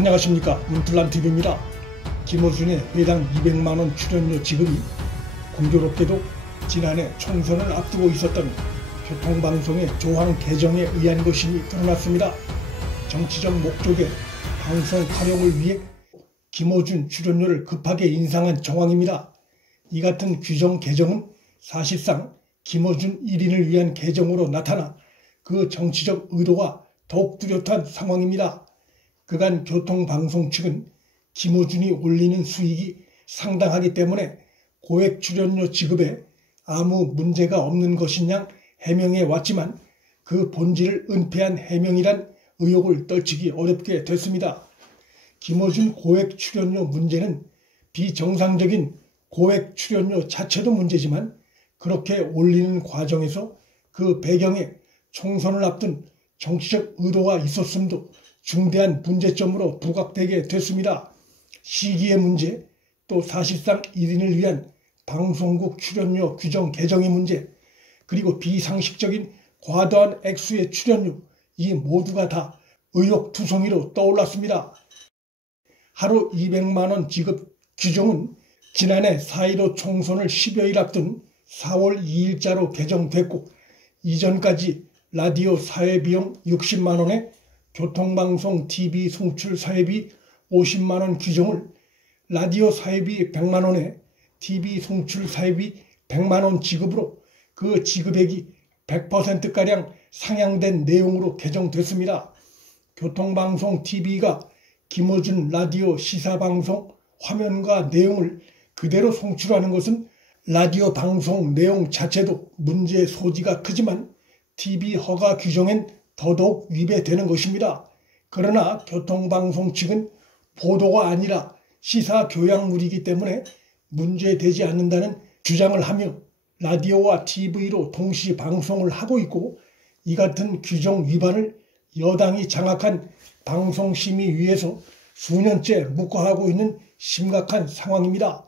안녕하십니까, 문틀란TV입니다. 김어준의 회당 200만원 출연료 지급이 공교롭게도 지난해 총선을 앞두고 있었던 교통방송의 조항 개정에 의한 것임이 드러났습니다. 정치적 목적의 방송 활용을 위해 김어준 출연료를 급하게 인상한 정황입니다. 이 같은 규정 개정은 사실상 김어준 1인을 위한 개정으로 나타나 그 정치적 의도가 더욱 뚜렷한 상황입니다. 그간 교통방송 측은 김어준이 올리는 수익이 상당하기 때문에 고액 출연료 지급에 아무 문제가 없는 것인 양 해명해 왔지만 그 본질을 은폐한 해명이란 의혹을 떨치기 어렵게 됐습니다. 김어준 고액 출연료 문제는 비정상적인 고액 출연료 자체도 문제지만 그렇게 올리는 과정에서 그 배경에 총선을 앞둔 정치적 의도가 있었음도 중대한 문제점으로 부각되게 됐습니다. 시기의 문제, 또 사실상 1인을 위한 방송국 출연료 규정 개정의 문제, 그리고 비상식적인 과도한 액수의 출연료, 이 모두가 다 의혹투성이로 떠올랐습니다. 하루 200만원 지급 규정은 지난해 4.15 총선을 10여일 앞둔 4월 2일자로 개정됐고 이전까지 라디오 사회비용 60만원에 교통방송 TV 송출 사회비 50만원 규정을 라디오 사회비 100만원에 TV 송출 사회비 100만원 지급으로 그 지급액이 100%가량 상향된 내용으로 개정됐습니다. 교통방송 TV가 김어준 라디오 시사방송 화면과 내용을 그대로 송출하는 것은 라디오 방송 내용 자체도 문제의 소지가 크지만 TV 허가 규정엔 더더욱 위배되는 것입니다. 그러나 교통방송 측은 보도가 아니라 시사교양물이기 때문에 문제되지 않는다는 주장을 하며 라디오와 TV로 동시 방송을 하고 있고 이 같은 규정 위반을 여당이 장악한 방송심의위에서 수년째 묵과하고 있는 심각한 상황입니다.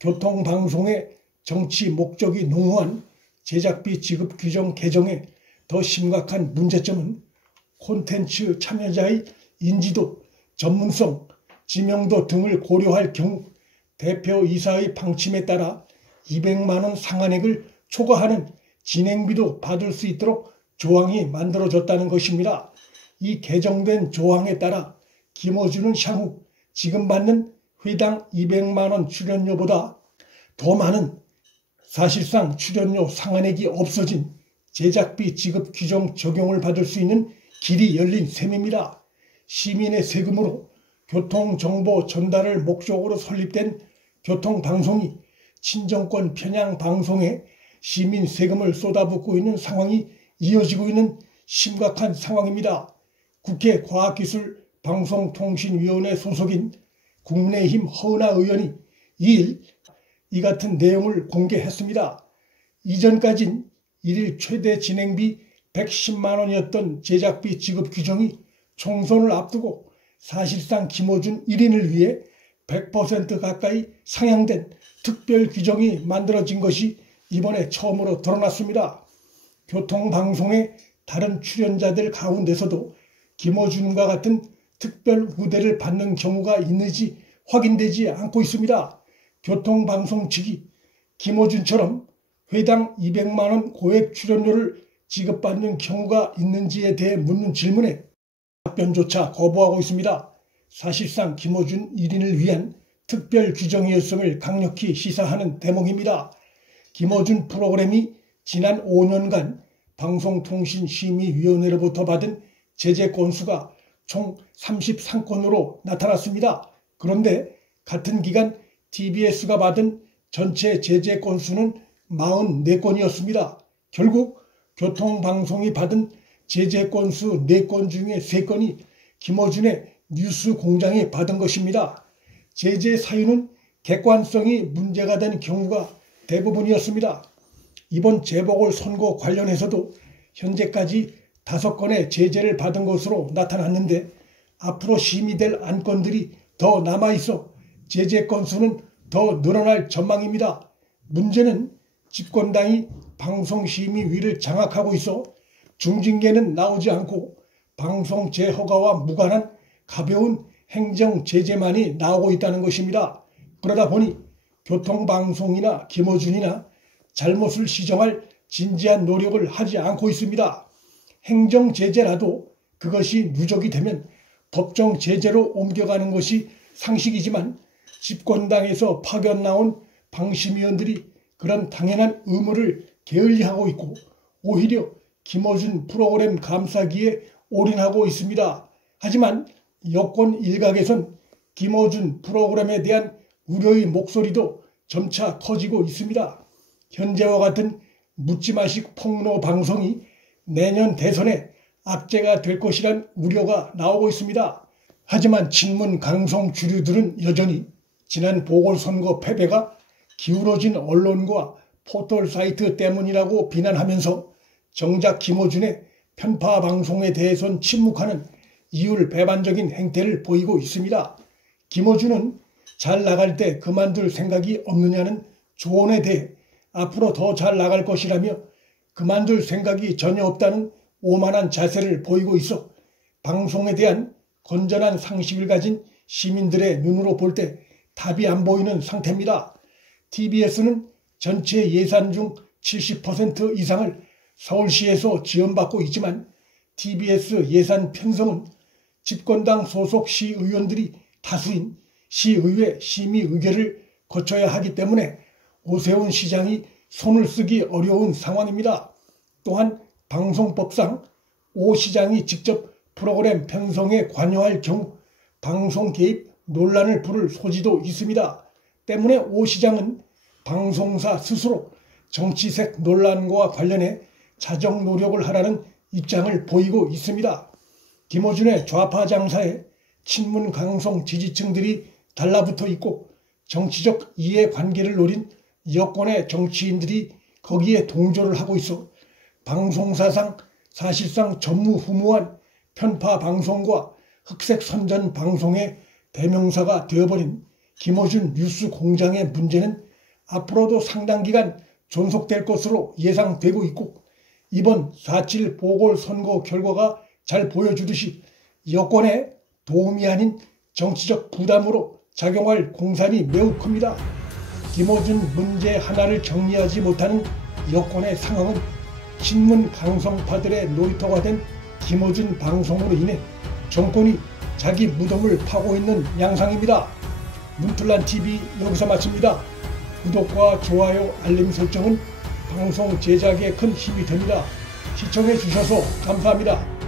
교통방송의 정치 목적이 농후한 제작비 지급 규정 개정에 더 심각한 문제점은 콘텐츠 참여자의 인지도, 전문성, 지명도 등을 고려할 경우 대표이사의 방침에 따라 200만원 상한액을 초과하는 진행비도 받을 수 있도록 조항이 만들어졌다는 것입니다. 이 개정된 조항에 따라 김어준은 향후 지금 받는 회당 200만원 출연료보다 더 많은 사실상 출연료 상한액이 없어진 제작비 지급 규정 적용을 받을 수 있는 길이 열린 셈입니다. 시민의 세금으로 교통정보 전달을 목적으로 설립된 교통방송이 친정권 편향 방송에 시민 세금을 쏟아붓고 있는 상황이 이어지고 있는 심각한 상황입니다. 국회 과학기술방송통신위원회 소속인 국민의힘 허은하 의원이 2일 이 같은 내용을 공개했습니다. 이전까진 1일 최대 진행비 110만원이었던 제작비 지급 규정이 총선을 앞두고 사실상 김어준 1인을 위해 100% 가까이 상향된 특별 규정이 만들어진 것이 이번에 처음으로 드러났습니다. 교통방송의 다른 출연자들 가운데서도 김어준과 같은 특별 우대를 받는 경우가 있는지 확인되지 않고 있습니다. 교통방송 측이 김어준처럼 회당 200만원 고액 출연료를 지급받는 경우가 있는지에 대해 묻는 질문에 답변조차 거부하고 있습니다. 사실상 김어준 1인을 위한 특별 규정이었음을 강력히 시사하는 대목입니다. 김어준 프로그램이 지난 5년간 방송통신심의위원회로부터 받은 제재 건수가 총 33건으로 나타났습니다. 그런데 같은 기간 TBS가 받은 전체 제재 건수는 44건이었습니다. 결국 교통방송이 받은 제재 건수 4건 중에 3건이 김어준의 뉴스공장이 받은 것입니다. 제재 사유는 객관성이 문제가 된 경우가 대부분이었습니다. 이번 재보궐선거 관련해서도 현재까지 5건의 제재를 받은 것으로 나타났는데 앞으로 심의될 안건들이 더 남아있어 제재 건수는 더 늘어날 전망입니다. 문제는 집권당이 방송심의위를 장악하고 있어 중징계는 나오지 않고 방송 재허가와 무관한 가벼운 행정 제재만이 나오고 있다는 것입니다. 그러다 보니 교통방송이나 김어준이나 잘못을 시정할 진지한 노력을 하지 않고 있습니다. 행정 제재라도 그것이 누적이 되면 법정 제재로 옮겨가는 것이 상식이지만 집권당에서 파견 나온 방심위원들이 그런 당연한 의무를 게을리하고 있고 오히려 김어준 프로그램 감싸기에 올인하고 있습니다. 하지만 여권 일각에선 김어준 프로그램에 대한 우려의 목소리도 점차 커지고 있습니다. 현재와 같은 묻지마식 폭로 방송이 내년 대선에 악재가 될 것이란 우려가 나오고 있습니다. 하지만 친문 강성 주류들은 여전히 지난 보궐선거 패배가 기울어진 언론과 포털 사이트 때문이라고 비난하면서 정작 김어준의 편파 방송에 대해선 침묵하는 이율배반적인 행태를 보이고 있습니다. 김어준은 잘 나갈 때 그만둘 생각이 없느냐는 조언에 대해 앞으로 더 잘 나갈 것이라며 그만둘 생각이 전혀 없다는 오만한 자세를 보이고 있어 방송에 대한 건전한 상식을 가진 시민들의 눈으로 볼 때 답이 안 보이는 상태입니다. TBS는 전체 예산 중 70% 이상을 서울시에서 지원받고 있지만 TBS 예산 편성은 집권당 소속 시의원들이 다수인 시의회 심의의결을 거쳐야 하기 때문에 오세훈 시장이 손을 쓰기 어려운 상황입니다. 또한 방송법상 오 시장이 직접 프로그램 편성에 관여할 경우 방송 개입 논란을 부를 소지도 있습니다. 때문에 오 시장은 방송사 스스로 정치색 논란과 관련해 자정 노력을 하라는 입장을 보이고 있습니다. 김어준의 좌파 장사에 친문 강성 지지층들이 달라붙어 있고 정치적 이해관계를 노린 여권의 정치인들이 거기에 동조를 하고 있어 방송사상 사실상 전무후무한 편파 방송과 흑색 선전 방송의 대명사가 되어버린 김어준 뉴스 공장의 문제는 앞으로도 상당 기간 존속될 것으로 예상되고 있고 이번 4.7 보궐선거 결과가 잘 보여주듯이 여권의 도움이 아닌 정치적 부담으로 작용할 공산이 매우 큽니다. 김어준 문제 하나를 정리하지 못하는 여권의 상황은 친문 강성파들의 놀이터가 된 김어준 방송으로 인해 정권이 자기 무덤을 파고 있는 양상입니다. 문틀란TV 여기서 마칩니다. 구독과 좋아요, 알림 설정은 방송 제작에 큰 힘이 됩니다. 시청해 주셔서 감사합니다.